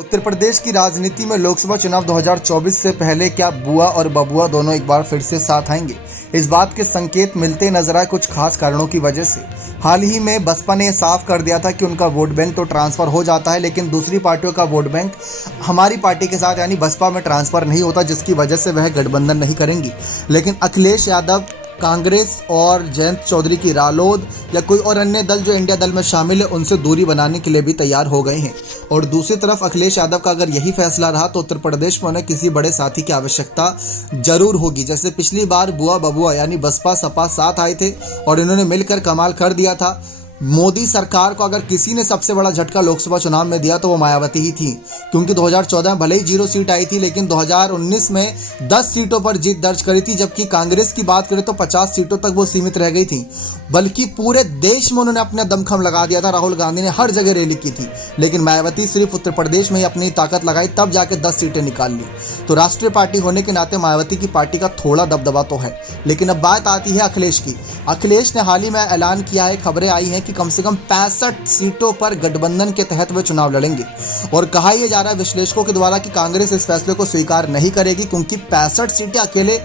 उत्तर प्रदेश की राजनीति में लोकसभा चुनाव 2024 से पहले क्या बुआ और बबुआ दोनों एक बार फिर से साथ आएंगे? इस बात के संकेत मिलते नजर आए कुछ खास कारणों की वजह से। हाल ही में बसपा ने साफ कर दिया था कि उनका वोट बैंक तो ट्रांसफर हो जाता है, लेकिन दूसरी पार्टियों का वोट बैंक हमारी पार्टी के साथ यानी बसपा में ट्रांसफर नहीं होता, जिसकी वजह से वह गठबंधन नहीं करेंगी। लेकिन अखिलेश यादव कांग्रेस और जयंत चौधरी की रालोद या कोई और अन्य दल जो इंडिया दल में शामिल है उनसे दूरी बनाने के लिए भी तैयार हो गए हैं। और दूसरी तरफ अखिलेश यादव का अगर यही फैसला रहा तो उत्तर प्रदेश में उन्हें किसी बड़े साथी की आवश्यकता जरूर होगी। जैसे पिछली बार बुआ बबुआ यानी बसपा सपा साथ आए थे और इन्होंने मिलकर कमाल कर दिया था। मोदी सरकार को अगर किसी ने सबसे बड़ा झटका लोकसभा चुनाव में दिया तो वो मायावती ही थी, क्योंकि 2014 में भले ही 0 सीट आई थी, लेकिन 2019 में 10 सीटों पर जीत दर्ज करी थी। जबकि कांग्रेस की बात करें तो 50 सीटों तक वो सीमित रह गई थी, बल्कि पूरे देश में उन्होंने अपना दमखम लगा दिया था। राहुल गांधी ने हर जगह रैली की थी, लेकिन मायावती सिर्फ उत्तर प्रदेश में ही अपनी ताकत लगाई, तब जाके 10 सीटें निकाल ली। तो राष्ट्रीय पार्टी होने के नाते मायावती की पार्टी का थोड़ा दबदबा तो है। लेकिन अब बात आती है अखिलेश की। अखिलेश ने हाल ही में ऐलान किया है, खबरें आई हैं कि कम से कम 65 सीटों पर गठबंधन के तहत वे चुनाव लड़ेंगे। और कहा यह जा रहा है विश्लेषकों के द्वारा कि कांग्रेस इस फैसले को स्वीकार नहीं करेगी, क्योंकि 65 सीटें अकेले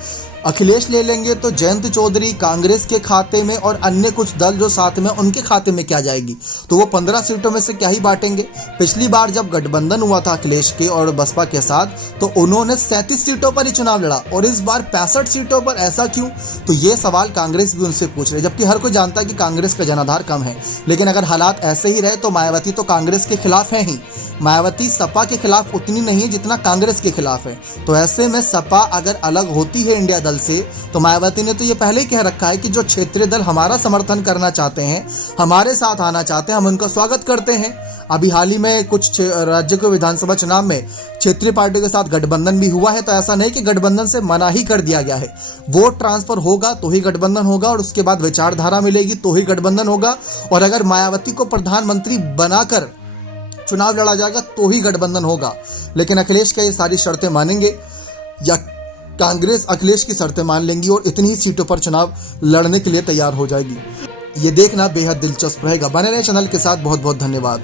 अखिलेश ले लेंगे तो जयंत चौधरी कांग्रेस के खाते में और अन्य कुछ दल जो साथ में उनके खाते में क्या जाएगी, तो वो 15 सीटों में से क्या ही बांटेंगे। पिछली बार जब गठबंधन हुआ था अखिलेश के और बसपा के साथ, तो उन्होंने 37 सीटों पर ही चुनाव लड़ा, और इस बार 65 सीटों पर ऐसा क्यों? तो ये सवाल कांग्रेस भी उनसे पूछ रही है, जबकि हर कोई जानता है कि कांग्रेस का जनाधार कम है। लेकिन अगर हालात ऐसे ही रहे तो मायावती तो कांग्रेस के खिलाफ है ही, मायावती सपा के खिलाफ उतनी नहीं है जितना कांग्रेस के खिलाफ है। तो ऐसे में सपा अगर अलग होती है इंडिया दल से, तो मायावती ने तो ये पहले ही कह रखा है कि जो क्षेत्रीय दल हमारा समर्थन करना चाहते हैं, हमारे साथ आना चाहते हैं, हम उनका स्वागत करते हैं। अभी हाल ही में कुछ राज्य के विधानसभा चुनाव में क्षेत्रीय पार्टी के साथ गठबंधन भी हुआ है। तो ऐसा नहीं कि गठबंधन से मना ही कर दिया गया है। वोट ट्रांसफर होगा तो ही गठबंधन होगा, और उसके बाद विचारधारा मिलेगी तो ही गठबंधन होगा। और अगर मायावती को प्रधानमंत्री बनाकर चुनाव लड़ा जाएगा तो ही गठबंधन होगा। लेकिन अखिलेश का ये सारी शर्तें मानेंगे या कांग्रेस अखिलेश की शर्तें मान लेंगी और इतनी ही सीटों पर चुनाव लड़ने के लिए तैयार हो जाएगी, ये देखना बेहद दिलचस्प रहेगा। बने रहे चैनल के साथ। बहुत बहुत धन्यवाद।